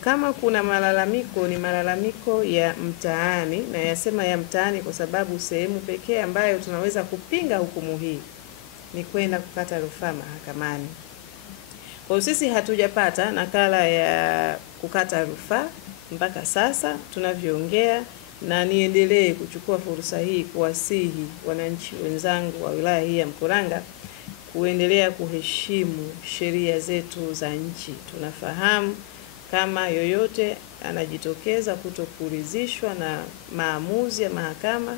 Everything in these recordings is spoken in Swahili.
kama kuna malalamiko, ni malalamiko ya mtaani, na yasema ya mtaani kwa sababu sehemu pekee ambayo tunaweza kupinga hukumu hii ni kwenda kukata rufaa mahakamani. Kwa sisi hatujapata nakala ya kukata rufaa mpaka sasa tunavyoongea, na niendelee kuchukua fursa hii kuwasihi wananchi wenzangu wa wilaya hii ya Mkuranga kuendelea kuheshimu sheria zetu za nchi. Tunafahamu kama yoyote anajitokeza kutokuridhishwa na maamuzi ya mahakama,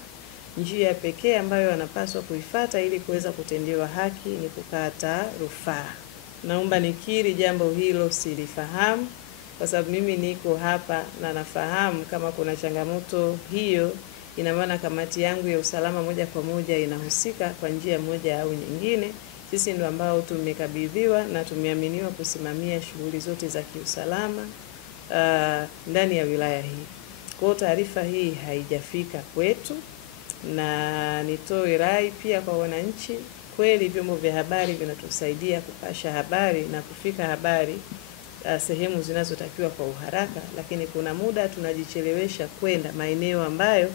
njia pekee ambayo anapaswa kuifuata ili kuweza kutendewa haki ni kukata rufaa. Naomba nikiri jambo hilo silifahamu, kwa sababu mimi niko hapa na nafahamu kama kuna changamoto hiyo, ina maana kamati yangu ya usalama moja kwa moja inahusika kwa njia moja au nyingine. Sisi ndio ambao tumekabidhiwa na tumeaminiwa kusimamia shughuli zote za kiusalama ndani ya wilaya hii. Kwa taarifa hii haijafika kwetu, na nitoe rai pia kwa wananchi. Kweli vyombo vya habari vinatusaidia kupasha habari na kufika habari sehemu zinazotakiwa kwa uharaka, lakini kuna muda tunajichelewesha kwenda maeneo ambayo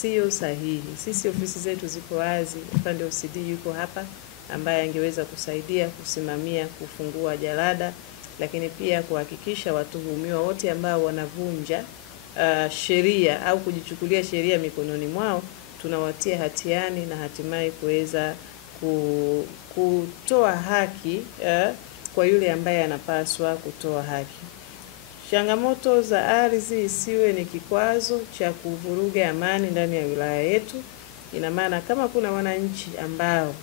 sio sahihi. Sisi ofisi zetu ziko wazi, upande wa OCD yuko hapa ambaye angeweza kusaidia kusimamia kufungua jalada, lakini pia kuhakikisha watuhumiwa wote ambao wanavunja sheria au kujichukulia sheria mikononi mwao tunawatia hatiani na hatimaye kuweza kutoa haki kwa yule ambaye anapaswa kutoa haki. Changamoto za ardhi isiwe ni kikwazo cha kuvuruga amani ndani ya wilaya yetu. Ina maana kama kuna wananchi ambao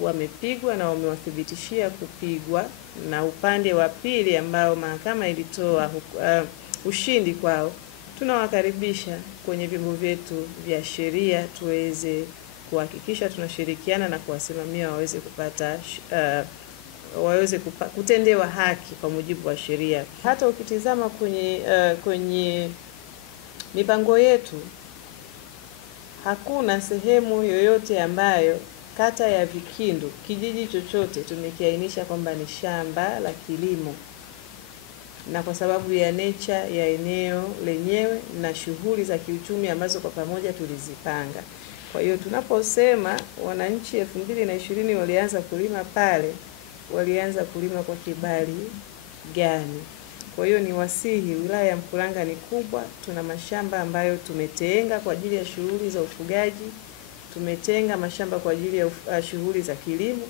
wamepigwa na wamewathibitishia kupigwa, na upande wa pili ambao mahakama ilitoa ushindi kwao, tunawakaribisha kwenye vyombo vyetu vya sheria tuweze kuhakikisha tunashirikiana na kuwasimamia waweze kutendewa haki kwa mujibu wa sheria. Hata ukitizama kwenye mipango yetu, hakuna sehemu yoyote ambayo kata ya Vikindu, kijiji chochote tumekiainisha kwamba ni shamba la kilimo, na kwa sababu ya nature ya eneo lenyewe na shughuli za kiuchumi ambazo kwa pamoja tulizipanga. Kwa hiyo tunaposema wananchi 2020 walianza kulima pale, walianza kulima kwa kibali gani? Kwa hiyo ni wasihi, wilaya ya Mkuranga ni kubwa, tuna mashamba ambayo tumetenga kwa ajili ya shughuli za ufugaji, tumetenga mashamba kwa ajili ya shughuli za kilimo.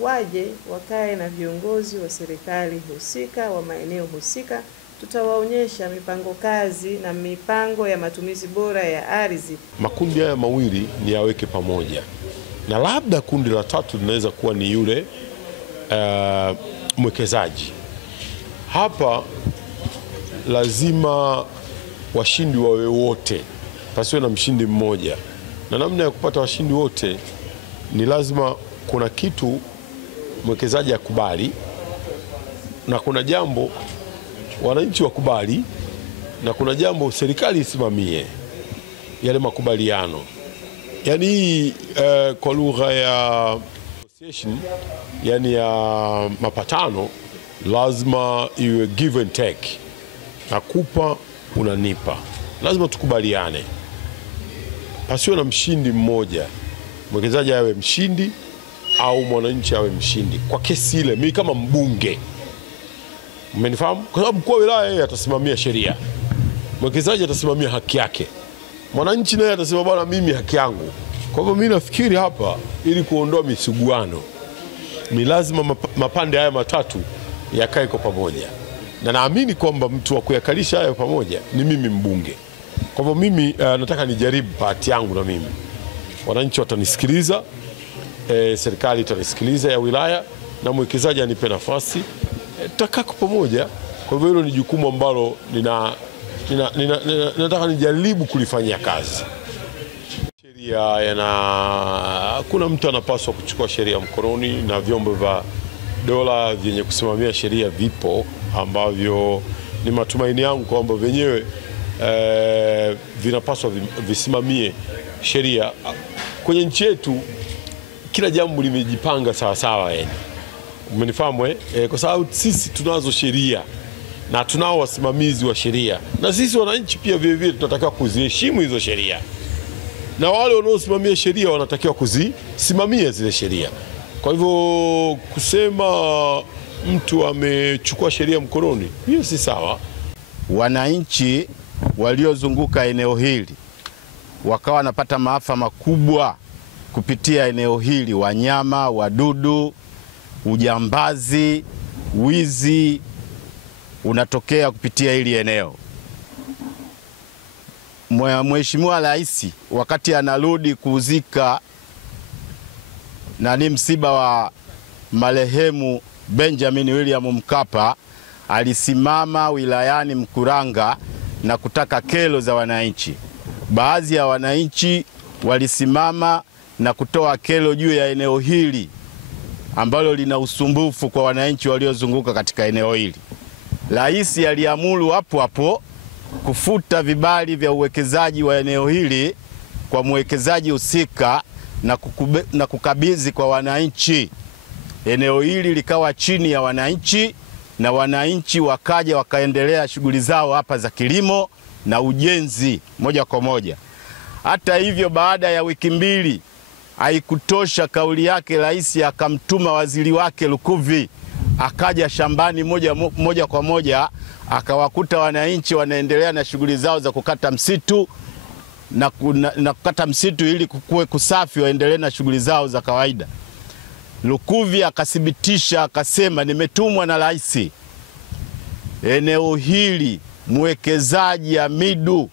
Waje wakae na viongozi wa serikali husika wa maeneo husika, tutawaonyesha mipango kazi na mipango ya matumizi bora ya ardhi. Makundi haya mawili ni yaweke pamoja, na labda kundi la tatu linaweza kuwa ni yule mwekezaji. Hapa lazima washindi wawe wote, pasiwe na mshindi mmoja, na namna ya kupata washindi wote ni lazima kuna kitu mwekezaji akubali, na kuna jambo wananchi wakubali, na kuna jambo serikali isimamie yale makubaliano. Yani kwa lugha ya negotiation, yani ya mapatano, lazima iwe give and take. Nakupa, unanipa. Lazima tukubaliane. Pasiwe na mshindi mmoja. Mwekezaji awe mshindi au mwananchi awe mshindi. Kwa kesi ile, mimi kama mbunge, umenifahamu? Kwa sababu kwa wilaya yeye atasimamia sheria, mwekezaji atasimamia haki yake, mwananchi naye atasema bwana, mimi haki yangu. Kwa hivyo mimi nafikiri hapa, ili kuondoa misuguano, ni lazima mapande haya matatu yakae kwa pamoja, na naamini kwamba mtu wa kuyakalisha haya pamoja ni mimi mbunge. Kwa hivyo mimi nataka nijaribu bahati yangu, na mimi wananchi watanisikiliza, serikali itanisikiliza ya wilaya, na mwekezaji anipe nafasi, tutakaa kwa pamoja. Kwa hivyo hilo ni jukumu ambalo nataka nijaribu kulifanyia kazi. Sheria kuna mtu anapaswa kuchukua sheria mkononi, na vyombo vya dola vyenye kusimamia sheria vipo, ambavyo ni matumaini yangu kwamba wenyewe vinapaswa visimamie sheria. Kwenye nchi yetu kila jambo limejipanga sawa sawa, yani umenifahamu kwa sababu sisi tunazo sheria na tunao wasimamizi wa sheria, na sisi wananchi pia vile vile tunatakiwa kuziheshimu hizo sheria, na wale wanaosimamia sheria wanatakiwa kuzisimamia zile sheria. Kwa hivyo kusema mtu amechukua sheria mkononi, hiyo si sawa. Wananchi waliozunguka eneo hili wakawa wanapata maafa makubwa kupitia eneo hili: wanyama, wadudu, ujambazi, wizi unatokea kupitia hili eneo. Mheshimiwa Rais wakati analudi kuzika msiba wa marehemu Benjamin William Mkapa, alisimama wilayani Mkuranga na kutaka kero za wananchi. Baadhi ya wananchi walisimama na kutoa kero juu ya eneo hili ambalo lina usumbufu kwa wananchi waliozunguka katika eneo hili. Rais aliamuru hapo hapo kufuta vibali vya uwekezaji wa eneo hili kwa mwekezaji husika na kukabidhi kwa wananchi. Eneo hili likawa chini ya wananchi, na wananchi wakaja wakaendelea shughuli zao hapa za kilimo na ujenzi moja kwa moja. Hata hivyo, baada ya wiki mbili haikutosha kauli yake, rais akamtuma waziri wake Lukuvi akaja shambani moja kwa moja, akawakuta wananchi wanaendelea na shughuli zao za kukata msitu na kukata msitu ili kuwe kusafi, waendelee na shughuli zao za kawaida. Lukuvi akathibitisha akasema, nimetumwa na rais, eneo hili mwekezaji Hamidu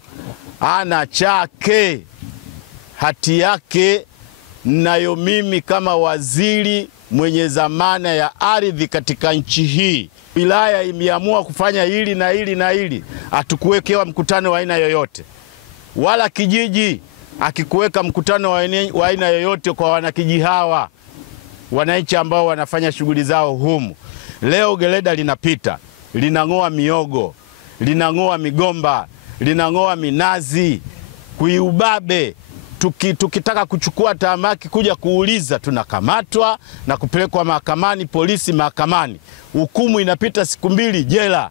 ana chake, hati yake nayo mimi kama waziri mwenye dhamana ya ardhi katika nchi hii. Wilaya imeamua kufanya hili na hili na hili, hatukuwekewa mkutano wa aina yoyote, wala kijiji akikuweka mkutano wa aina yoyote kwa wanakijiji hawa, wananchi ambao wanafanya shughuli zao humu. Leo gereda linapita, linang'oa miogo, linang'oa migomba, linang'oa minazi, kuiubabe. Tukitaka kuchukua tamaki kuja kuuliza, tunakamatwa na kupelekwa mahakamani, polisi mahakamani. Hukumu inapita siku 2 jela.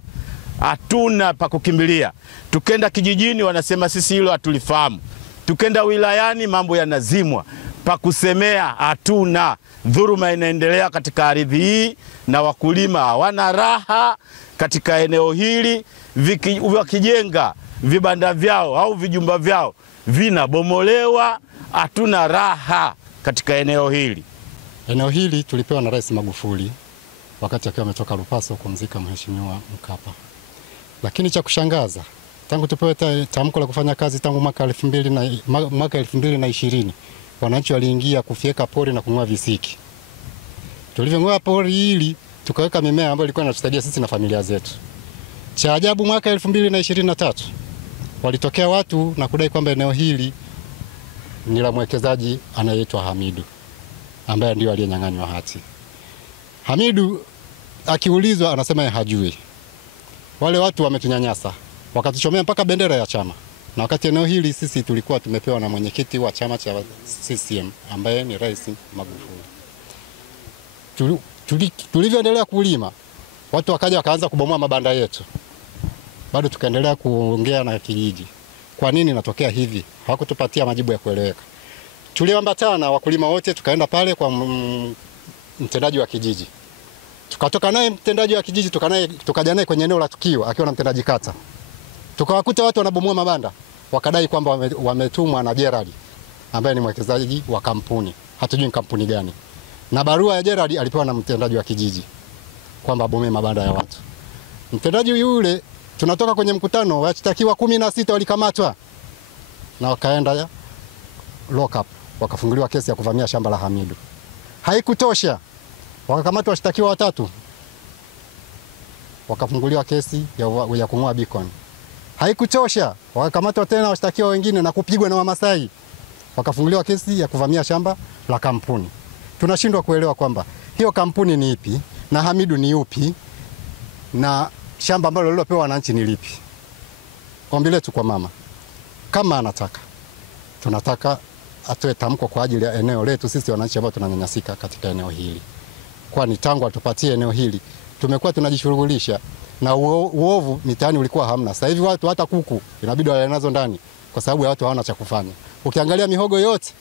Hatuna pa kukimbilia. Tukenda kijijini wanasema sisi hilo hatulifahamu. Tukenda wilayani mambo yanazimwa. Pa kusemea hatuna. Dhuluma inaendelea katika ardhi hii na wakulima hawana raha katika eneo hili. Wakijenga vibanda vyao au vijumba vyao vinabomolewa, hatuna raha katika eneo hili. Eneo hili tulipewa na Rais Magufuli wakati akiwa ametoka Lupaso kumzika Mheshimiwa Mkapa. Lakini cha kushangaza, tangu tupewe tamko la kufanya kazi tangu mwaka 2020, wananchi waliingia kufyeka pori na kung'oa visiki. Tulivyong'oa pori hili, tukaweka mimea ambayo ilikuwa inatusaidia sisi na familia zetu. Cha ajabu, mwaka 2023 walitokea watu na kudai kwamba eneo hili ni la mwekezaji anayeitwa Hamidu, ambaye ndio aliyenyang'anywa hati. Hamidu akiulizwa anasema hajui. Wale watu wametunyanyasa, wakatuchomea mpaka bendera ya chama. Na wakati eneo hili sisi tulikuwa tumepewa na mwenyekiti wa chama cha CCM ambaye ni Rais Magufuli. Tulivyoendelea kulima, watu wakaja wakaanza kubomoa mabanda yetu. Bado tukaendelea kuongea na kijiji, kwa nini natokea hivi? Hawakutupatia majibu ya kueleweka. Tuliambatana wakulima wote, tukaenda pale kwa mtendaji wa kijiji. Tukatoka naye mtendaji wa kijiji, tukaja naye kwenye eneo la tukio akiwa na mtendaji kata. Tukawakuta watu wanabomoa mabanda, wakadai kwamba wametumwa na Gerald ambaye ni mwekezaji wa kampuni, hatujui kampuni gani. Na barua ya Gerald alipewa na mtendaji wa kijiji kwamba abomee mabanda ya watu. Mtendaji yule, tunatoka kwenye mkutano, washtakiwa 16 walikamatwa na wakaenda lock up, wakafunguliwa kesi ya kuvamia shamba la Hamidu. Haikutosha, wakakamatwa washtakiwa 3, wakafunguliwa kesi ya kung'oa beacon. Haikutosha, wakakamatwa tena washtakiwa wengine na kupigwa na Wamasai, wakafunguliwa kesi ya kuvamia shamba la kampuni. Tunashindwa kuelewa kwamba hiyo kampuni ni ipi na Hamidu ni upi na shamba ambalo lilopewa wananchi ni lipi. Ombi letu kwa mama, kama anataka, tunataka atoe tamko kwa ajili ya eneo letu sisi wananchi ambao tunanyanyasika katika eneo hili. Kwani tangu atupatie eneo hili tumekuwa tunajishughulisha na uovu mitaani ulikuwa hamna. Sasa hivi watu hata kuku inabidi wale nazo ndani kwa sababu ya watu hawana cha kufanya. Ukiangalia mihogo yote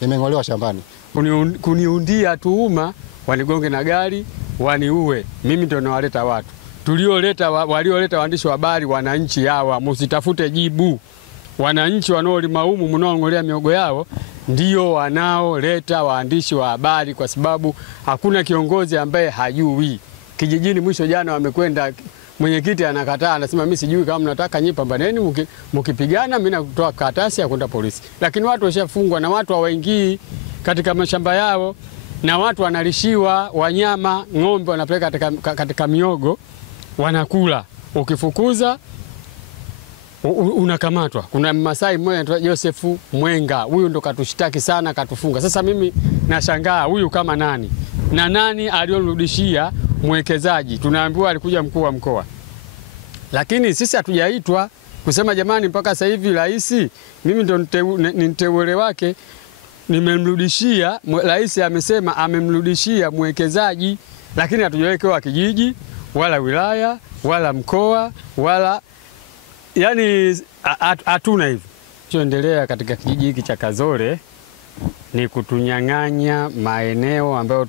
imeng'olewa shambani. Kuniundia tuhuma, wanigonge na gari, waniue. Mimi ndio nawaleta watu. Walioleta waandishi wa habari, wananchi hawa, msitafute jibu. Wananchi wanaolima humu mnaongolea mihogo yao ndio wanaoleta waandishi wa habari, kwa sababu hakuna kiongozi ambaye hajui. Kijijini mwisho jana wamekwenda, mwenyekiti anakataa, anasema mimi sijui, kama mnataka nyinyi pambaneni, mkipigana mimi nakutoa karatasi ya kwenda polisi. Lakini watu washafungwa na watu hawaingii katika mashamba yao, na watu wanalishiwa wanyama, ng'ombe wanapeleka katika miogo wanakula. Ukifukuza unakamatwa. Kuna Masai mmoja anaitwa Joseph Mwenga, huyu ndo katushtaki sana, katufunga. Sasa mimi nashangaa huyu kama nani? Na nani aliyomrudishia mwekezaji? Tunaambiwa alikuja mkuu wa mkoa. Lakini sisi hatujaitwa kusema jamani, mpaka sasa hivi rais, mimi ndo ni mteule wake, nimemrudishia. Rais amesema amemrudishia mwekezaji, lakini hatujawekewa kijiji wala wilaya wala mkoa wala, yani hatuna hivyo. Tunaendelea katika kijiji hiki cha Kazole ni kutunyang'anya maeneo ambayo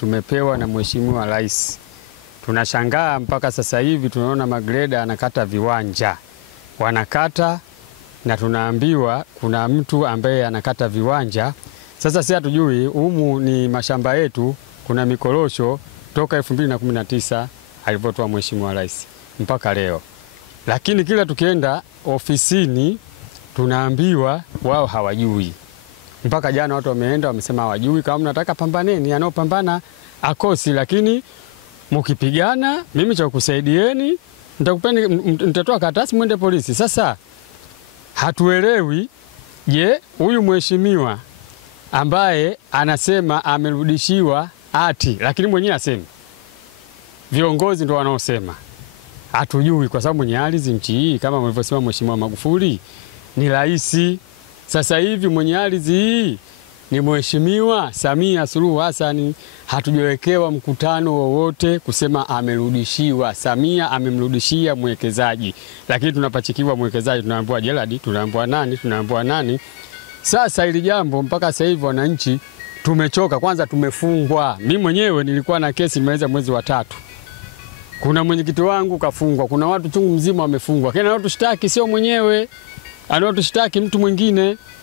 tumepewa na Mheshimiwa Rais. Tunashangaa mpaka sasa hivi tunaona magreda anakata viwanja. Wanakata na tunaambiwa kuna mtu ambaye anakata viwanja. Sasa sisi hatujui, humu ni mashamba yetu, kuna mikorosho toka 2019 alipotoa Mheshimiwa Rais mpaka leo. Lakini kila tukienda ofisini tunaambiwa wao hawajui. Mpaka jana watu wameenda wamesema hawajui. Kama mnataka pambaneni, anaopambana akosi, lakini mkipigana mimi cha kusaidieni, nitatoa karatasi mwende polisi. Sasa hatuelewi, je, huyu mheshimiwa ambaye anasema amerudishiwa hati, lakini mwenyewe asema viongozi ndio wanaosema, hatujui, kwa sababu mwenye ardhi nchi hii kama mlivyosema Mheshimiwa Magufuli ni rais. Sasa hivi mwenye ardhi hii ni Mheshimiwa Samia Suluhu Hassan. Hatujawekewa mkutano wowote kusema amerudishiwa. Samia amemrudishia mwekezaji, lakini tunapachikiwa mwekezaji, tunaambiwa Gerald, tunaambiwa nani. Sasa hili jambo mpaka sasa hivi wananchi tumechoka. Kwanza tumefungwa. Mimi mwenyewe nilikuwa na kesi nimeweza mwezi wa 3. Kuna mwenyekiti wangu kafungwa, kuna watu chungu mzima wamefungwa. Kena watu shtaki sio mwenyewe, anaotushtaki mtu mwingine.